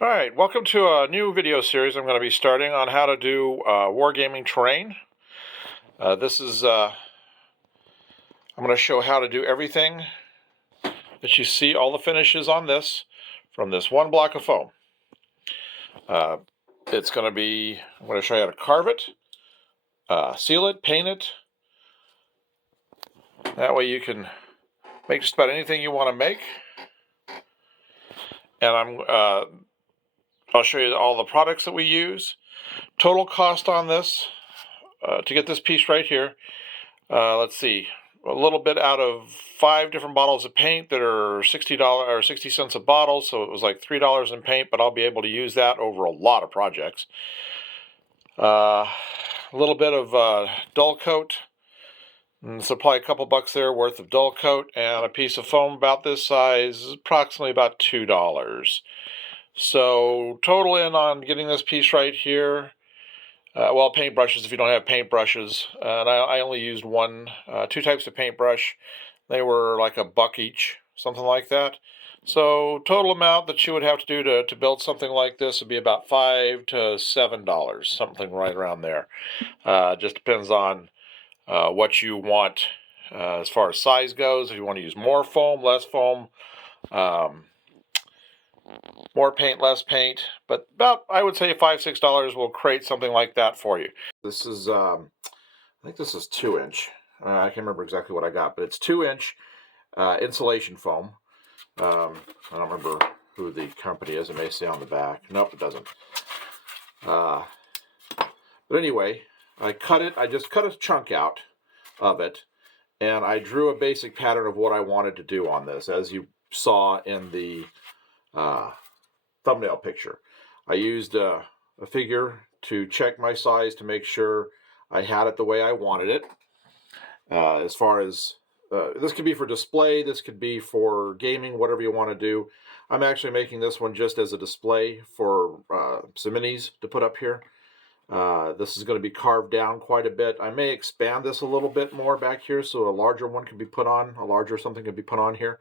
Alright, welcome to a new video series I'm going to be starting on how to do wargaming terrain. I'm going to show how to do everything that you see, all the finishes on this, from this one block of foam. I'm going to show you how to carve it, seal it, paint it. That way you can make just about anything you want to make. And I'll show you all the products that we use. Total cost on this, to get this piece right here, let's see, a little bit out of 5 different bottles of paint that are $60 or 60 cents a bottle, so it was like $3 in paint, but I'll be able to use that over a lot of projects. A little bit of dull coat, and so probably a couple bucks there worth of dull coat, and a piece of foam about this size, approximately about $2. So total in on getting this piece right here. Well, paintbrushes if you don't have paintbrushes. And I only used two types of paintbrush. They were like $1 each, something like that. So total amount that you would have to do to build something like this would be about $5 to $7, something right around there. Just depends on what you want as far as size goes. If you want to use more foam, less foam. More paint, less paint, but about, I would say, $5, $6 will create something like that for you. This is, I think this is 2-inch. I can't remember exactly what I got, but it's 2-inch insulation foam. I don't remember who the company is. It may say on the back. Nope, it doesn't. But anyway, I just cut a chunk out of it, and I drew a basic pattern of what I wanted to do on this, as you saw in the thumbnail picture. I used a figure to check my size to make sure I had it the way I wanted it. As far as this could be for display, this could be for gaming, whatever you want to do. I'm actually making this one just as a display for some minis to put up here. This is going to be carved down quite a bit. I may expand this a little bit more back here so a larger one can be put on, something can be put on here.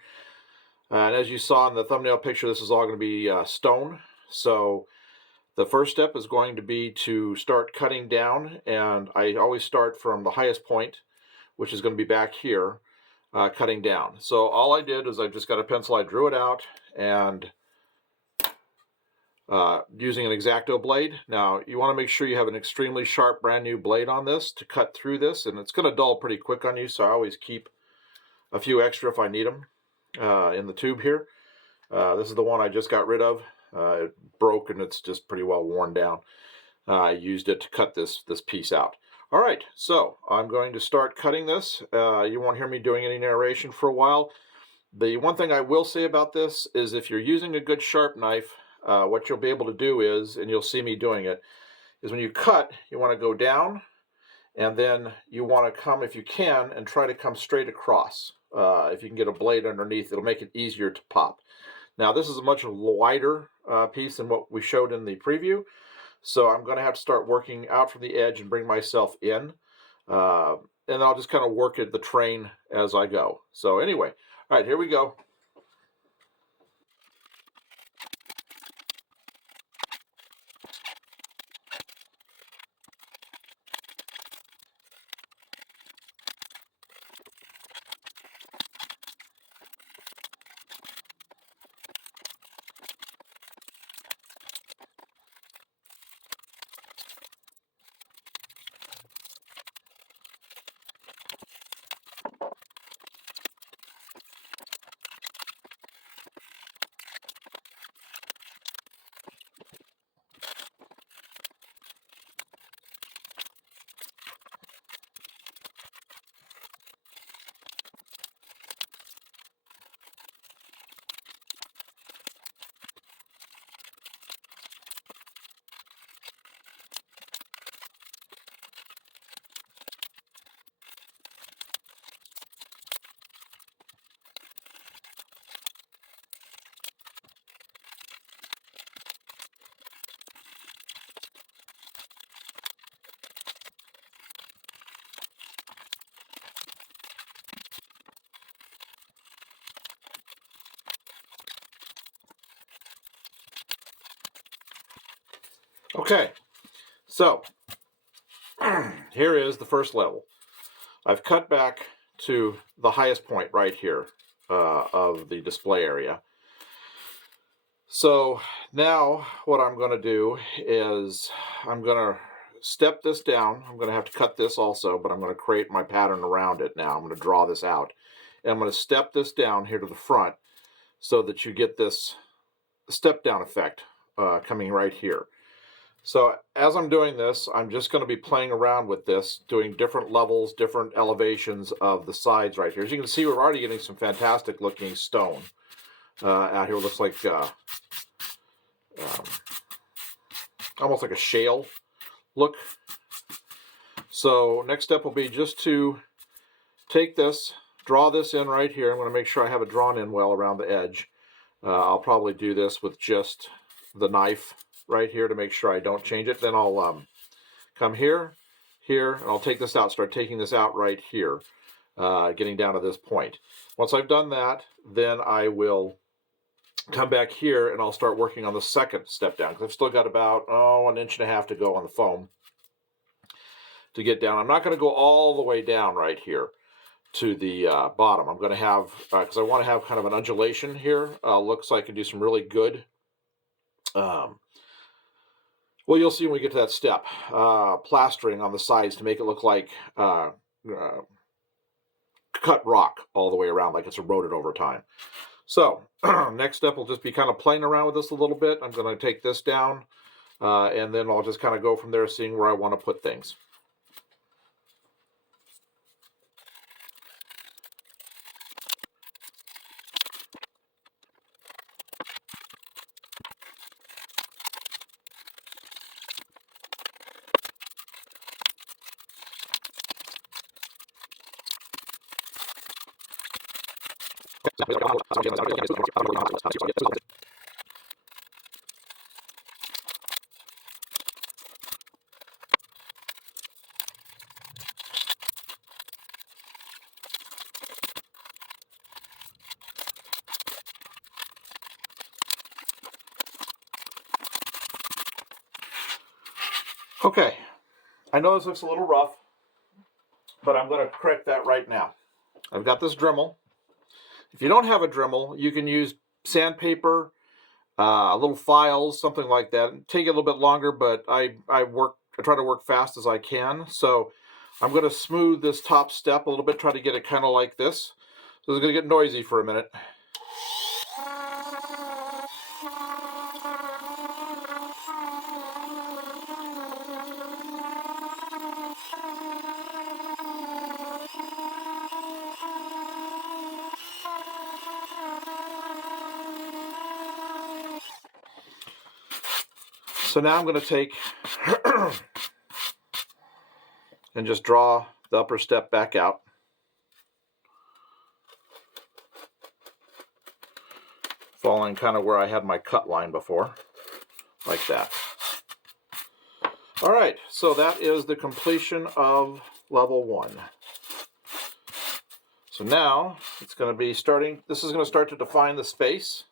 And as you saw in the thumbnail picture, this is all going to be stone. So the first step is going to be to start cutting down, and I always start from the highest point, which is going to be back here, cutting down. So all I did is I just got a pencil, I drew it out, and using an X-Acto blade. Now you want to make sure you have an extremely sharp brand new blade on this to cut through this, and it's going to dull pretty quick on you, so I always keep a few extra if I need them in the tube here. This is the one I just got rid of. It broke and it's just pretty well worn down. I used it to cut this piece out. All right, so I'm going to start cutting this. You won't hear me doing any narration for a while. The one thing I will say about this is if you're using a good sharp knife, what you'll be able to do is, and you'll see me doing it, is when you cut, you want to go down, and then you want to come, if you can, and try to come straight across. If you can get a blade underneath, it'll make it easier to pop. Now this is a much wider piece than what we showed in the preview, so I'm going to have to start working out from the edge and bring myself in, and I'll just kind of work at the train as I go. So anyway, all right, here we go. Okay, so here is the first level. I've cut back to the highest point right here of the display area. So now what I'm going to do is I'm going to step this down. I'm going to have to cut this also, but I'm going to create my pattern around it now. I'm going to draw this out. And I'm going to step this down here to the front so that you get this step down effect coming right here. So as I'm doing this, I'm just going to be playing around with this, doing different levels, different elevations of the sides right here. As you can see, we're already getting some fantastic looking stone out here. It looks like almost like a shale look. So next step will be just to take this, draw this in right here. I'm going to make sure I have it drawn in well around the edge. I'll probably do this with just the knife right here to make sure I don't change it. Then I'll come here, and I'll take this out, start taking this out right here, getting down to this point. Once I've done that, then I will come back here and I'll start working on the second step down, because I've still got about 1.5 inches to go on the foam to get down. I'm not going to go all the way down right here to the bottom. I'm going to have, because I want to have kind of an undulation here. Looks like I can do some really good, well, you'll see when we get to that step, plastering on the sides to make it look like cut rock all the way around, like it's eroded over time. So next step will just be kind of playing around with this a little bit. I'm going to take this down, and then I'll just kind of go from there, seeing where I want to put things. Okay, I know this looks a little rough, but I'm going to correct that right now. I've got this Dremel. If you don't have a Dremel, you can use sandpaper, little files, something like that. Take a little bit longer, but I try to work fast as I can. So I'm going to smooth this top step a little bit, try to get it kind of like this. So it's going to get noisy for a minute. So now I'm going to take and just draw the upper step back out. Following kind of where I had my cut line before, like that. All right, so that is the completion of level 1. So now it's going to be starting, this is going to start to define the space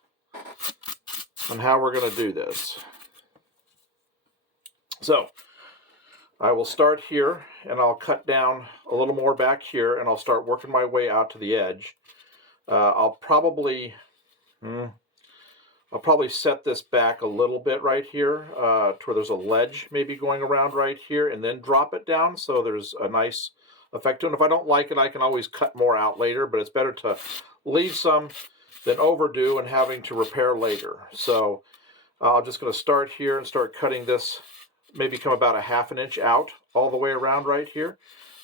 and how we're going to do this. So I will start here and I'll cut down a little more back here and I'll start working my way out to the edge. I'll probably set this back a little bit right here to where there's a ledge maybe going around right here, and then drop it down so there's a nice effect to it. And if I don't like it, I can always cut more out later, but it's better to leave some than overdo and having to repair later. So I'm just going to start here and start cutting this, maybe come about 1/2 inch out all the way around right here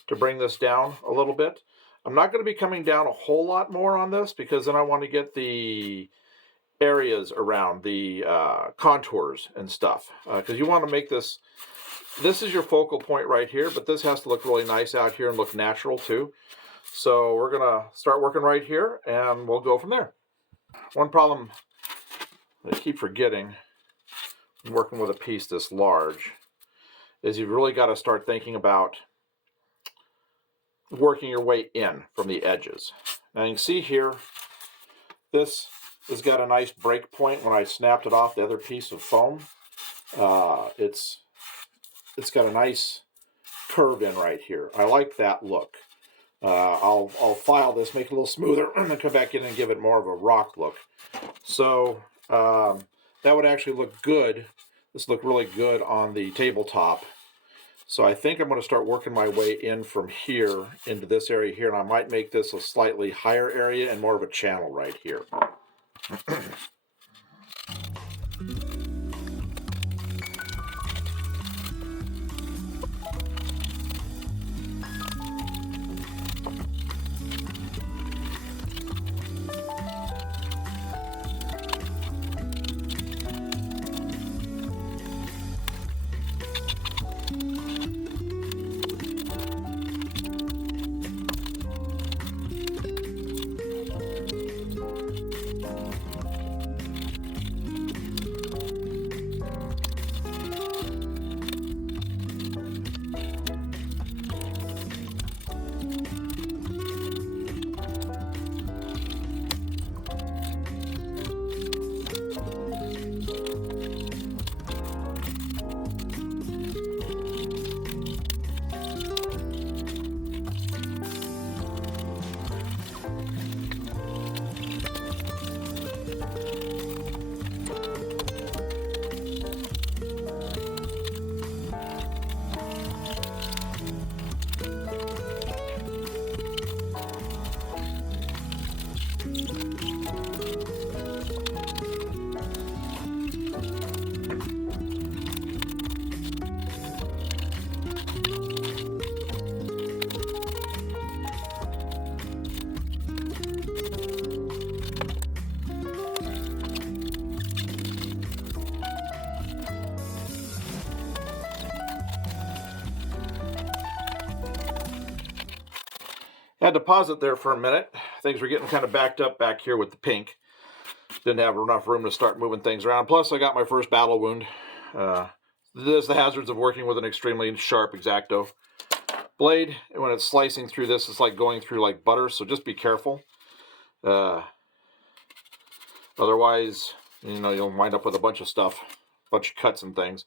to bring this down a little bit. I'm not going to be coming down a whole lot more on this, because then I want to get the areas around the contours and stuff, because you want to make this is your focal point right here, but this has to look really nice out here and look natural too. So we're gonna start working right here and we'll go from there. One problem I keep forgetting when working with a piece this large is you've really got to start thinking about working your way in from the edges. Now you can see here, this has got a nice break point when I snapped it off the other piece of foam. It's got a nice curve in right here. I like that look. I'll file this, make it a little smoother, and then come back in and give it more of a rock look. So that would actually look good. This look really good on the tabletop. So I think I'm going to start working my way in from here into this area here, and I might make this a slightly higher area and more of a channel right here. Had to pause it there for a minute. Things were getting kind of backed up back here with the pink. Didn't have enough room to start moving things around. Plus, I got my first battle wound. There's the hazards of working with an extremely sharp X-Acto blade. And when it's slicing through this, it's like going through like butter, so just be careful. Otherwise, you'll wind up with a bunch of stuff, a bunch of cuts and things.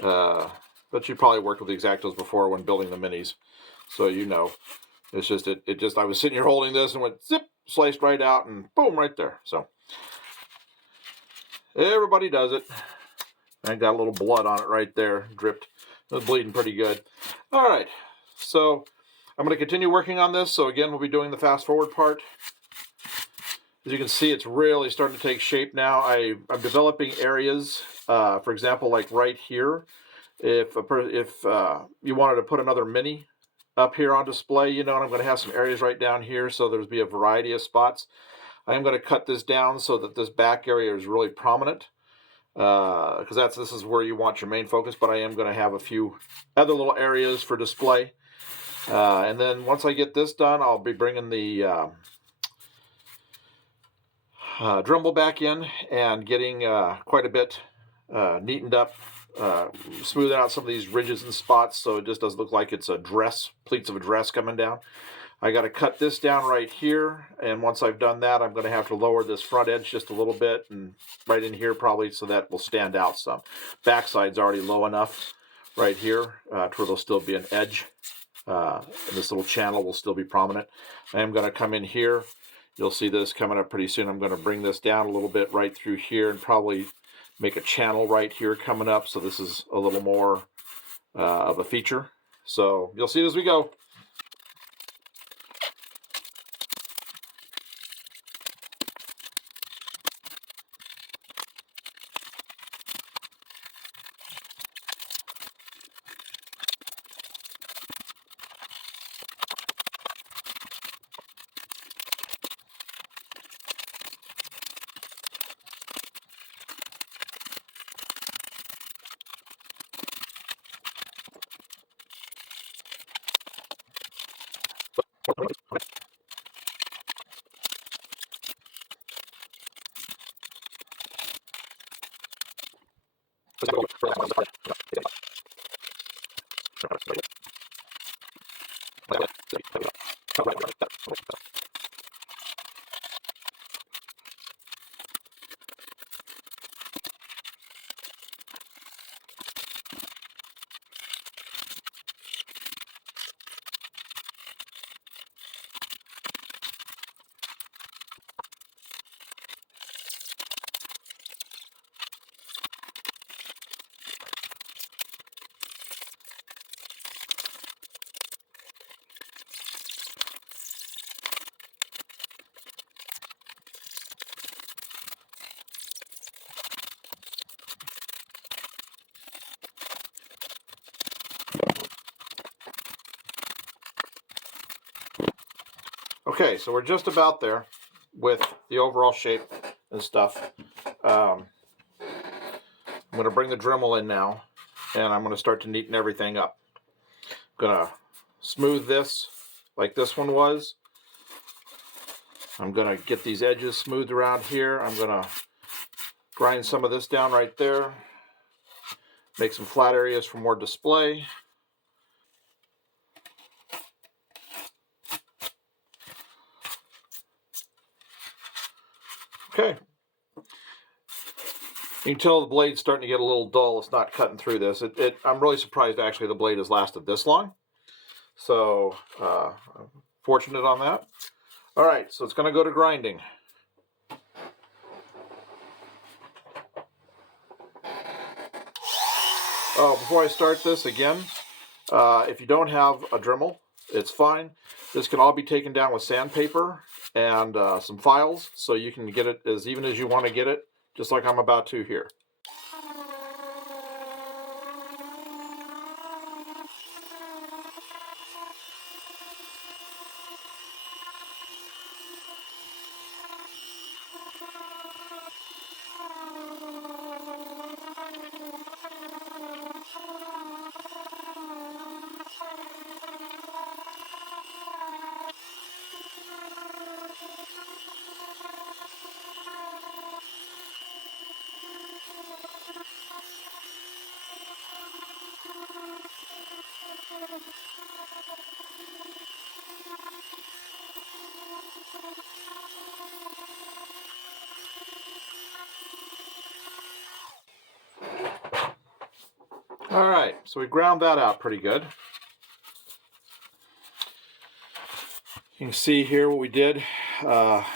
But you probably worked with the X-Actos before when building the minis, so you know. It's just, I was sitting here holding this and went zip, sliced right out, and boom, right there. So everybody does it. I got a little blood on it right there, dripped. It was bleeding pretty good. All right, so I'm going to continue working on this. So again, we'll be doing the fast forward part. As you can see, it's really starting to take shape now. I'm developing areas. For example, like right here, if you wanted to put another mini up here on display, and I'm going to have some areas right down here, so there's be a variety of spots. I'm going to cut this down so that this back area is really prominent, because this is where you want your main focus, but I am going to have a few other little areas for display. And then once I get this done, I'll be bringing the Dremel back in and getting quite a bit neatened up, smoothing out some of these ridges and spots so it just doesn't look like it's a dress, pleats of a dress coming down. I got to cut this down right here, and once I've done that, I'm going to have to lower this front edge just a little bit, and right in here probably, so that will stand out some. Backside's already low enough right here to where there'll still be an edge, and this little channel will still be prominent. I am going to come in here. You'll see this coming up pretty soon. I'm going to bring this down a little bit right through here and probably make a channel right here coming up, so this is a little more of a feature. So you'll see it as we go. Okay, so we're just about there with the overall shape and stuff. I'm going to bring the Dremel in now, and I'm going to start to neaten everything up. I'm going to smooth this like this one was. I'm going to get these edges smoothed around here. I'm going to grind some of this down right there. Make some flat areas for more display. Okay. You can tell the blade's starting to get a little dull. It's not cutting through this. I'm really surprised actually the blade has lasted this long. So, fortunate on that. All right, so it's going to go to grinding. Oh, before I start this again, if you don't have a Dremel, it's fine. This can all be taken down with sandpaper and some files, so you can get it as even as you want to get it, just like I'm about to here. All right, so we ground that out pretty good. You can see here what we did. I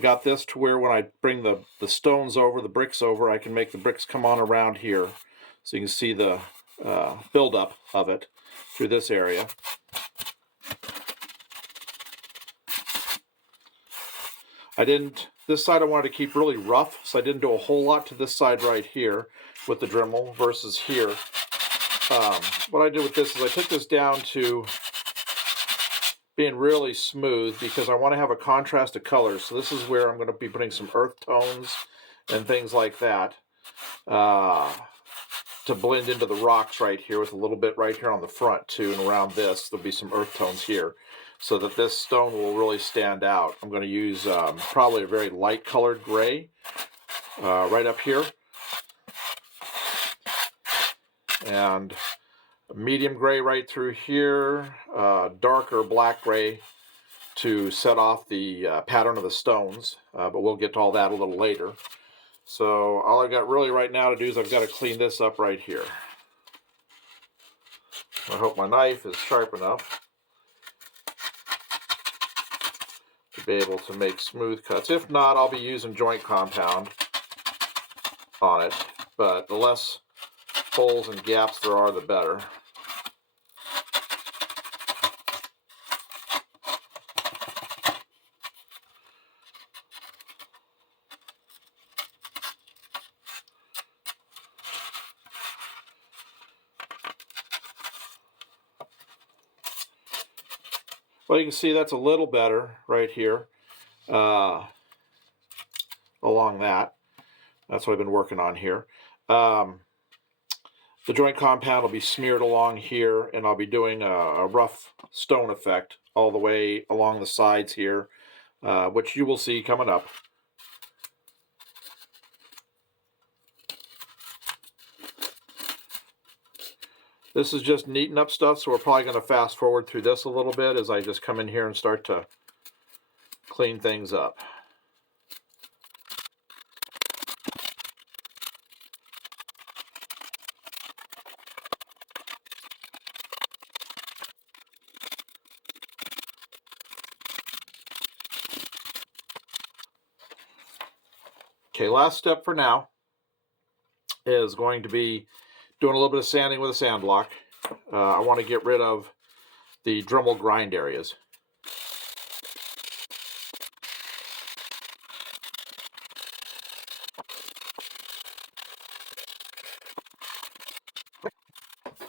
got this to where when I bring the stones over, the bricks over, I can make the bricks come on around here. So you can see the buildup of it through this area. This side I wanted to keep really rough, so I didn't do a whole lot to this side right here with the Dremel versus here. What I did with this is I took this down to being really smooth because I want to have a contrast of colors. So this is where I'm going to be putting some earth tones and things like that to blend into the rocks right here with a little bit right here on the front too, and around this there'll be some earth tones here so that this stone will really stand out. I'm going to use probably a very light colored gray right up here, and a medium gray right through here, darker black gray to set off the pattern of the stones, but we'll get to all that a little later. So all I've got really right now to do is I've got to clean this up right here. I hope my knife is sharp enough to be able to make smooth cuts. If not, I'll be using joint compound on it, but the less holes and gaps there are, the better. Well, you can see that's a little better right here along that. That's what I've been working on here. The joint compound will be smeared along here, and I'll be doing a rough stone effect all the way along the sides here, which you will see coming up. This is just neating up stuff, so we're probably going to fast forward through this a little bit as I just come in here and start to clean things up. Okay, last step for now is going to be doing a little bit of sanding with a sand block. I want to get rid of the Dremel grind areas.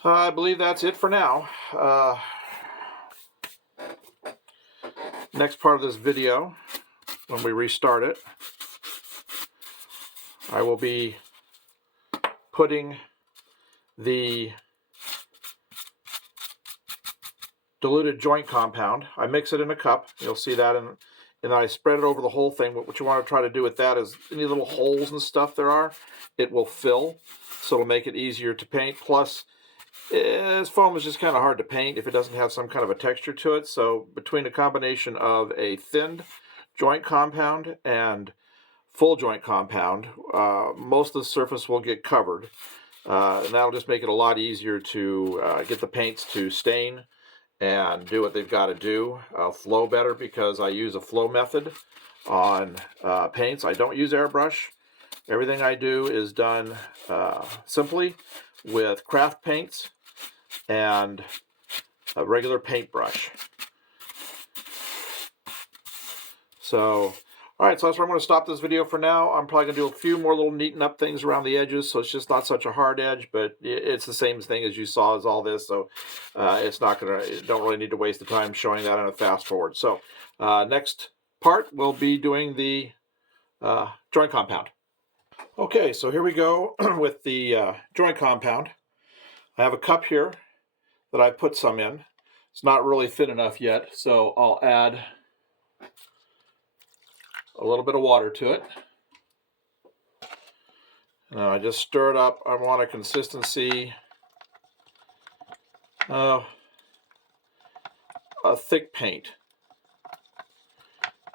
I believe that's it for now. next part of this video, when we restart it, I will be putting the diluted joint compound. I mix it in a cup. You'll see that, and I spread it over the whole thing. What you want to try to do with that is any little holes and stuff there are, it will fill, so it'll make it easier to paint. Plus, this foam is just kind of hard to paint if it doesn't have some kind of a texture to it. So between a combination of a thinned joint compound and full joint compound, most of the surface will get covered. And that'll just make it a lot easier to get the paints to stain and do what they've got to do. Flow better because I use a flow method on paints. I don't use airbrush. Everything I do is done simply with craft paints and a regular paintbrush. So, all right, so that's where I'm going to stop this video for now. I'm probably going to do a few more little neaten up things around the edges, so it's just not such a hard edge, but it's the same thing as you saw as all this, so it's not going to, don't really need to waste the time showing that on a fast forward. So next part, we'll be doing the joint compound. Okay, so here we go with the joint compound. I have a cup here that I put some in. It's not really thin enough yet, so I'll add a little bit of water to it. I just stir it up. I want a consistency of a thick paint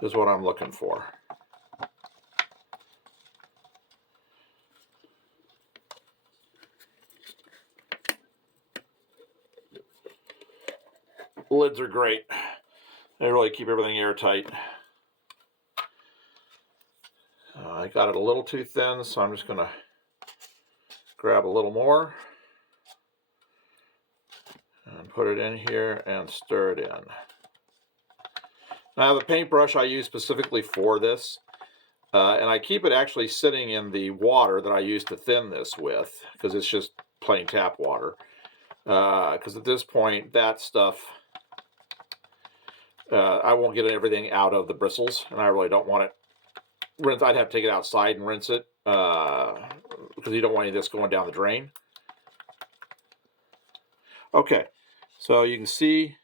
is what I'm looking for. Lids are great. They really keep everything airtight. I got it a little too thin, so I'm just going to grab a little more and put it in here and stir it in. Now I have a paintbrush I use specifically for this, and I keep it actually sitting in the water that I use to thin this with, because it's just plain tap water. Because at this point, that stuff, I won't get everything out of the bristles, and I really don't want it rinse. I'd have to take it outside and rinse it, because you don't want any of this going down the drain. Okay, so you can see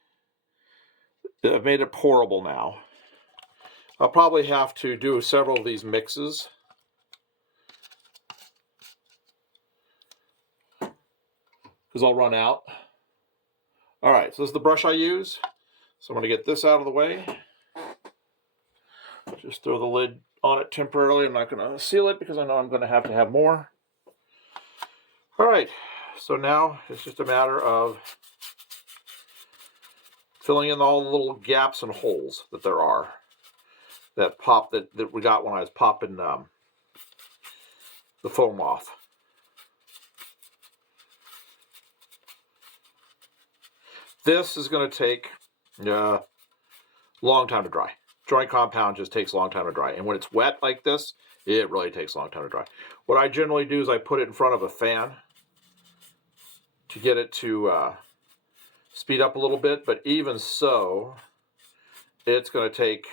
I've made it pourable now. I'll probably have to do several of these mixes. Because I'll run out. All right, so this is the brush I use. So I'm going to get this out of the way. Just throw the lid on it temporarily. I'm not going to seal it because I know I'm going to have more. All right, so now it's just a matter of filling in all the little gaps and holes that there are that pop that we got when I was popping the foam off. This is going to take a long time to dry. Joint compound just takes a long time to dry. And when it's wet like this, it really takes a long time to dry. What I generally do is I put it in front of a fan to get it to speed up a little bit. But even so, it's going to take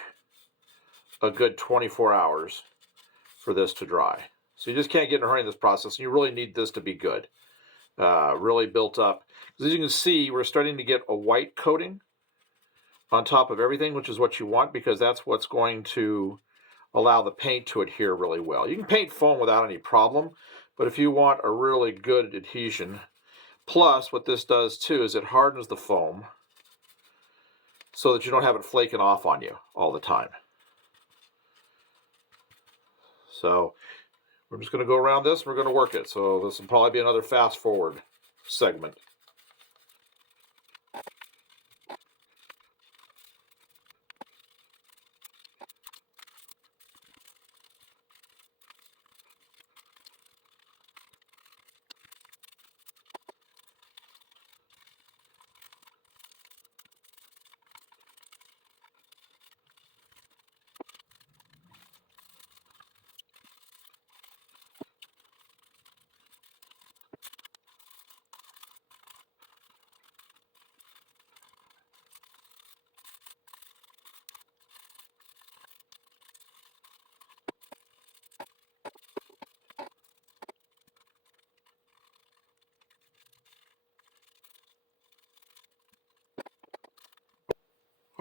a good 24 hours for this to dry. So you just can't get in a hurry in this process. And you really need this to be good, really built up. As you can see, we're starting to get a white coating on top of everything, which is what you want, because that's what's going to allow the paint to adhere really well. You can paint foam without any problem, but if you want a really good adhesion, plus what this does too is it hardens the foam so that you don't have it flaking off on you all the time. So we're just going to go around this, we're going to work it. So this will probably be another fast forward segment.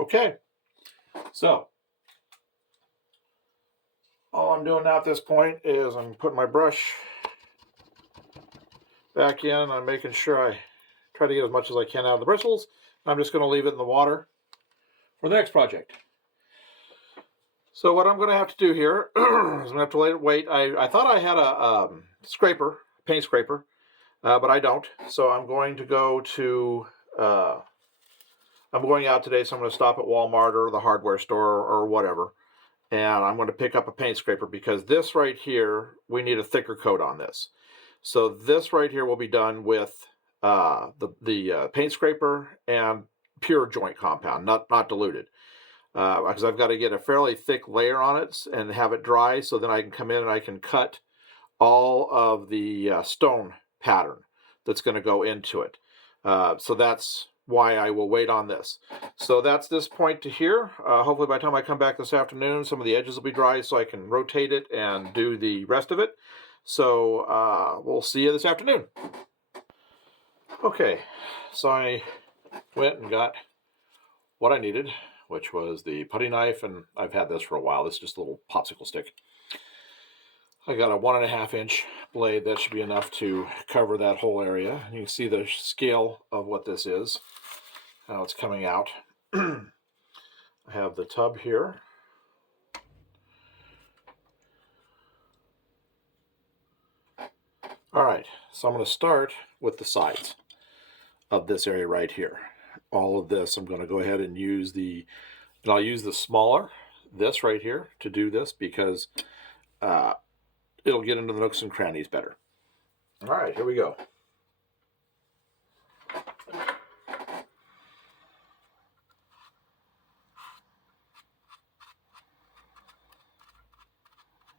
Okay, so all I'm doing now at this point is I'm putting my brush back in. I'm making sure I try to get as much as I can out of the bristles. I'm just going to leave it in the water for the next project. So what I'm going to have to do here is I'm going to have to let it wait. I thought I had a scraper, paint scraper, but I don't. So I'm going to go to, I'm going out today, so I'm going to stop at Walmart or the hardware store or whatever. And I'm going to pick up a paint scraper because this right here, we need a thicker coat on this. So this right here will be done with the paint scraper and pure joint compound, not diluted. Because I've got to get a fairly thick layer on it and have it dry, so then I can come in and I can cut all of the stone pattern that's going to go into it. So that's why I will wait on this. So that's this point to here. Hopefully by the time I come back this afternoon, some of the edges will be dry so I can rotate it and do the rest of it. So we'll see you this afternoon. Okay, so I went and got what I needed, which was the putty knife, and I've had this for a while. This is just a little popsicle stick. I got a 1.5 inch blade. That should be enough to cover that whole area. You can see the scale of what this is, how it's coming out. I have the tub here. All right, so I'm going to start with the sides of this area right here. All of this, I'm going to go ahead and use I'll use the smaller, this right here, to do this because it'll get into the nooks and crannies better. All right, here we go.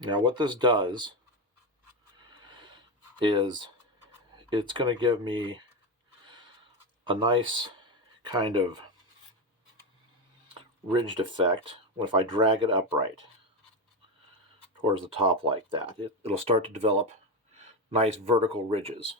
Now what this does is it's going to give me a nice kind of ridged effect if I drag it upright towards the top like that. It'll start to develop nice vertical ridges.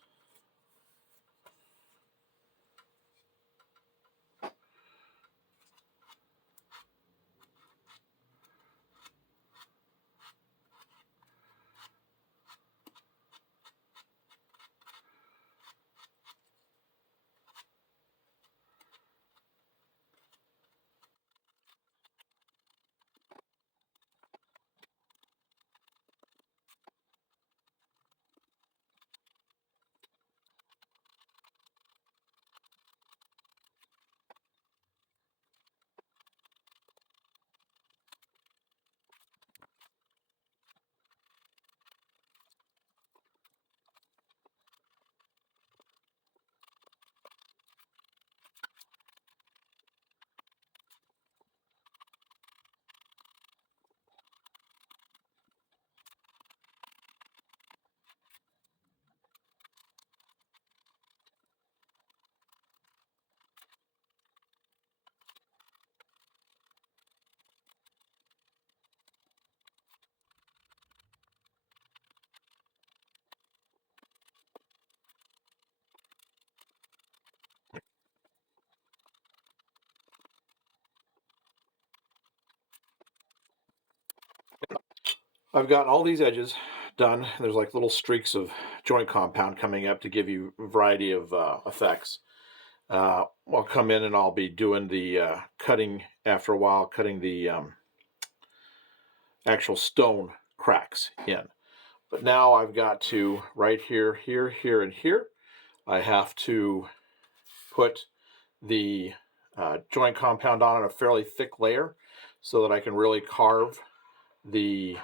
I've got all these edges done. There's like little streaks of joint compound coming up to give you a variety of effects. I'll come in and I'll be doing the cutting after a while, cutting the actual stone cracks in. But now I've got to, right here, here, here, and here, I have to put the joint compound on a fairly thick layer so that I can really carve the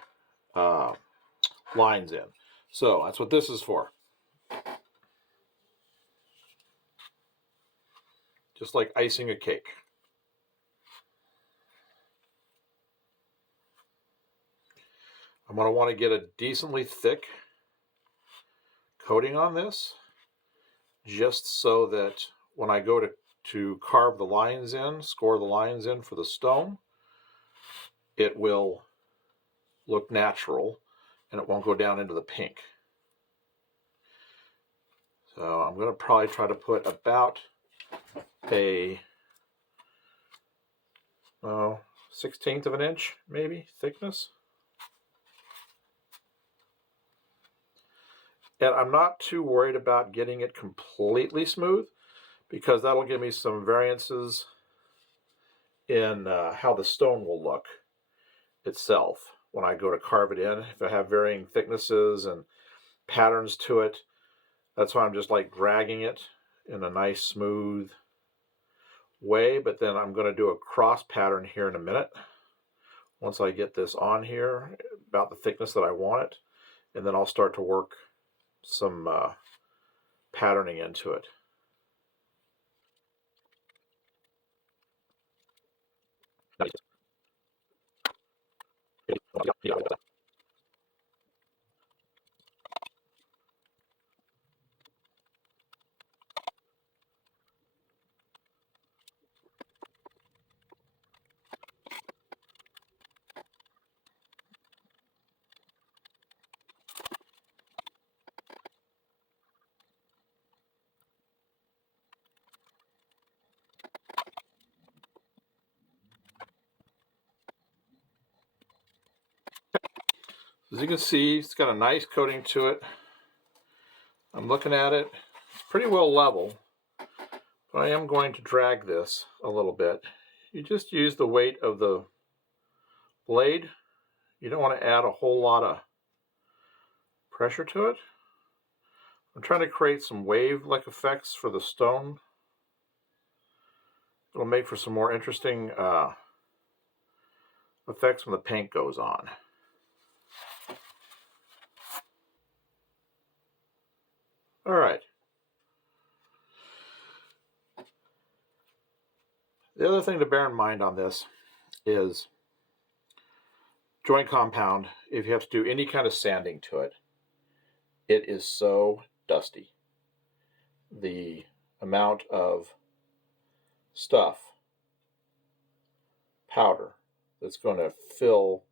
lines in. So that's what this is for. Just like icing a cake. I'm going to want to get a decently thick coating on this, just so that when I go to carve the lines in, score the lines in for the stone, it will look natural and it won't go down into the pink. So I'm going to probably try to put about a 1/16 of an inch, maybe, thickness. And I'm not too worried about getting it completely smooth, because that'll give me some variances in how the stone will look itself when I go to carve it in. If I have varying thicknesses and patterns to it, that's why I'm just like dragging it in a nice smooth way. But then I'm going to do a cross pattern here in a minute once I get this on here about the thickness that I want it, and then I'll start to work some patterning into it. As you can see, it's got a nice coating to it. I'm looking at it. It's pretty well level, but I am going to drag this a little bit. You just use the weight of the blade. You don't want to add a whole lot of pressure to it. I'm trying to create some wave-like effects for the stone. It'll make for some more interesting effects when the paint goes on. All right. The other thing to bear in mind on this is joint compound. If you have to do any kind of sanding to it, it is so dusty. The amount of stuff, powder, that's going to fill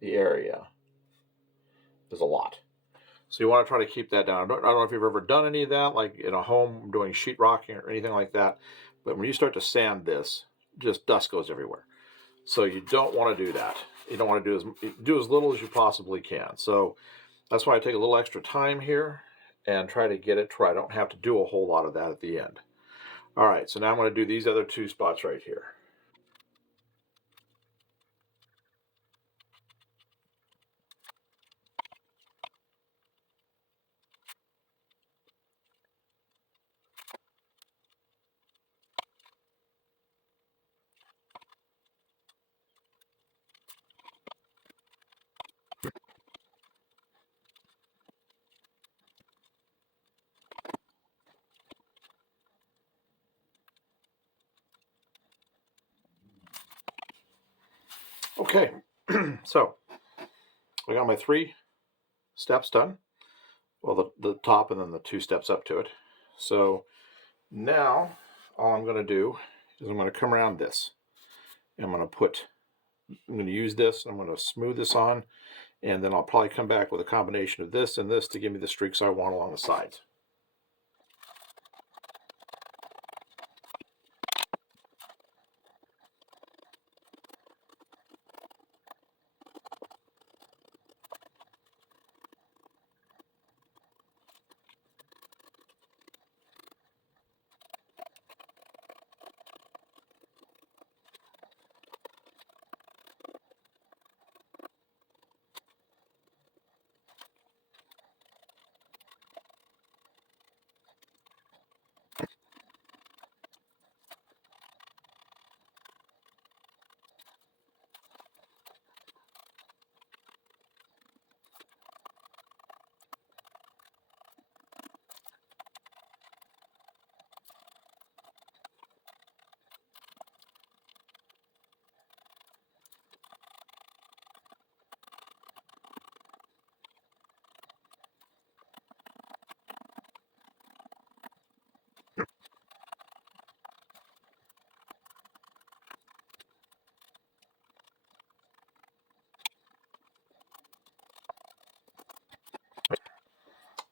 the area is a lot. So you want to try to keep that down. I don't know if you've ever done any of that, like in a home doing sheetrocking or anything like that. But when you start to sand this, just dust goes everywhere. So you don't want to do that. You don't want to do as little as you possibly can. So that's why I take a little extra time here and try to get it to where I don't have to do a whole lot of that at the end. All right, so now I'm going to do these other two spots right here. Okay, so I got my 3 steps done. Well, the top and then the 2 steps up to it. So now all I'm going to do is I'm going to come around this. I'm going to use this. I'm going to smooth this on, and then I'll probably come back with a combination of this and this to give me the streaks I want along the sides.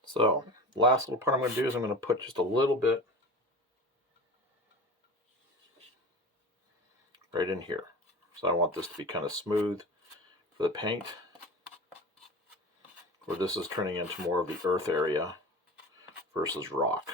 So last little part I'm going to do is I'm going to put just a little bit right in here. So I want this to be kind of smooth for the paint, where this is turning into more of the earth area versus rock.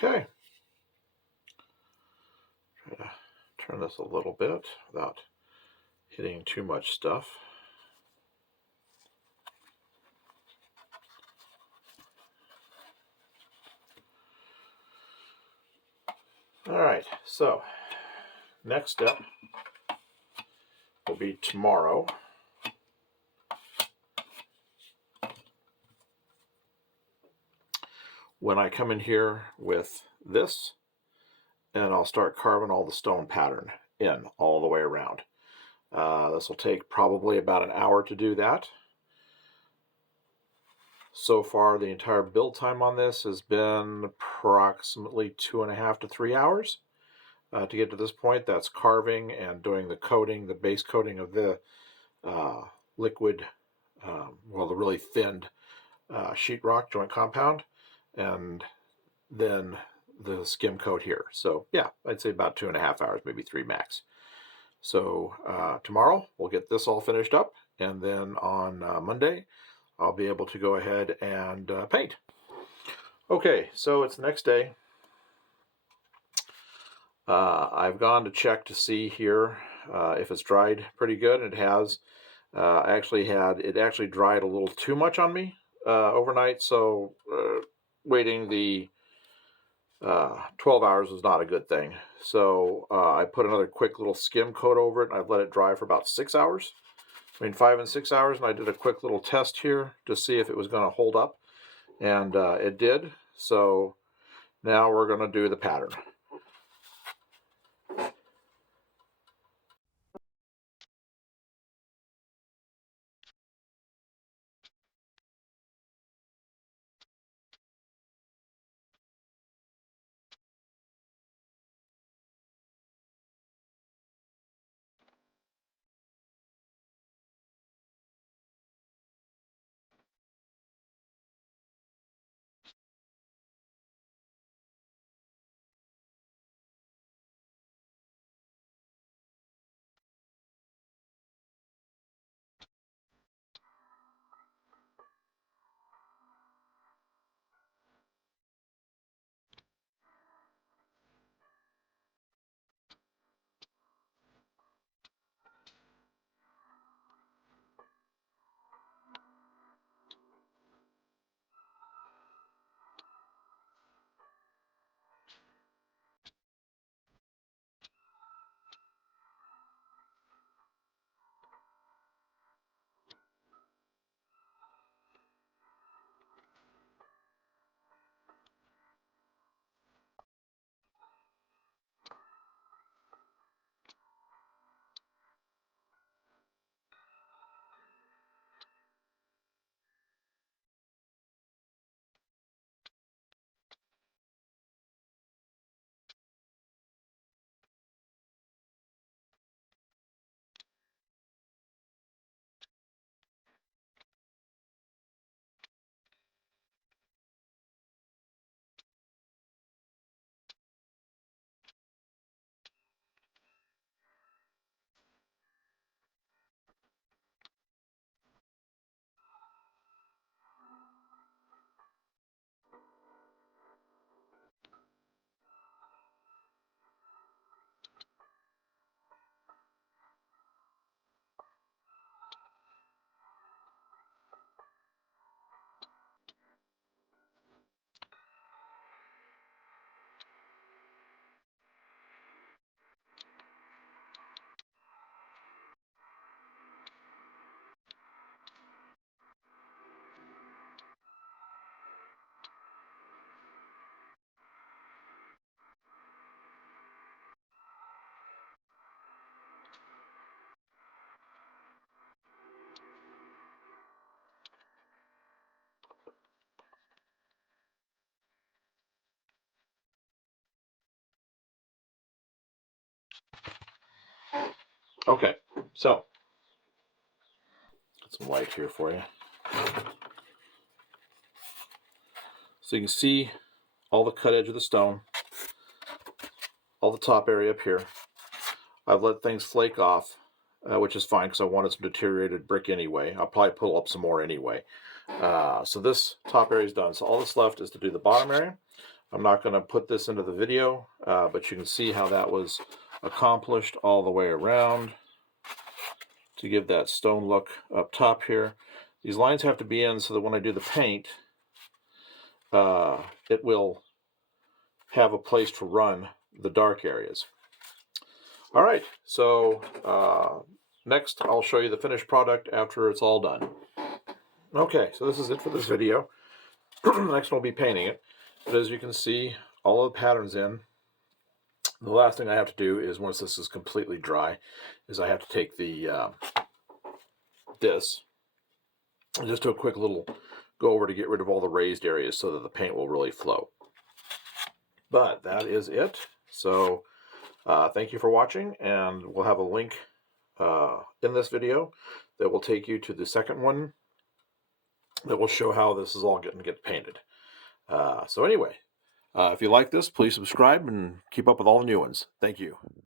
Okay. Try to turn this a little bit without hitting too much stuff. All right, so next step will be tomorrow. When I come in here with this, and I'll start carving all the stone pattern in all the way around. This will take probably about an hour to do that. So far, the entire build time on this has been approximately 2.5 to 3 hours to get to this point. That's carving and doing the coating, the base coating of the liquid, well, the really thinned sheetrock joint compound, and then the skim coat here. So yeah, I'd say about 2.5 hours, maybe 3 max. So tomorrow we'll get this all finished up, and then on Monday I'll be able to go ahead and paint. Okay, so it's the next day. I've gone to check to see here if it's dried pretty good, and it has. It actually dried a little too much on me overnight, so waiting the 12 hours is not a good thing. So I put another quick little skim coat over it, and I've let it dry for about 6 hours, between 5 and 6 hours, and I did a quick little test here to see if it was going to hold up, and it did. So now we're going to do the pattern. Okay, so get some light here for you. So you can see all the cut edge of the stone, all the top area up here. I've let things flake off, which is fine because I wanted some deteriorated brick anyway. I'll probably pull up some more anyway. So this top area is done. So all that's left is to do the bottom area. I'm not going to put this into the video, but you can see how that was accomplished all the way around to give that stone look up top here. These lines have to be in so that when I do the paint, it will have a place to run the dark areas. All right, so next I'll show you the finished product after it's all done. Okay, so this is it for this video. Next we'll be painting it. But as you can see, all of the patterns in. The last thing I have to do is, once this is completely dry, is I have to take the this and just do a quick little go over to get rid of all the raised areas so that the paint will really flow. But that is it. So thank you for watching, and we'll have a link in this video that will take you to the second one that will show how this is all going to get painted. So anyway, if you like this, please subscribe and keep up with all the new ones. Thank you.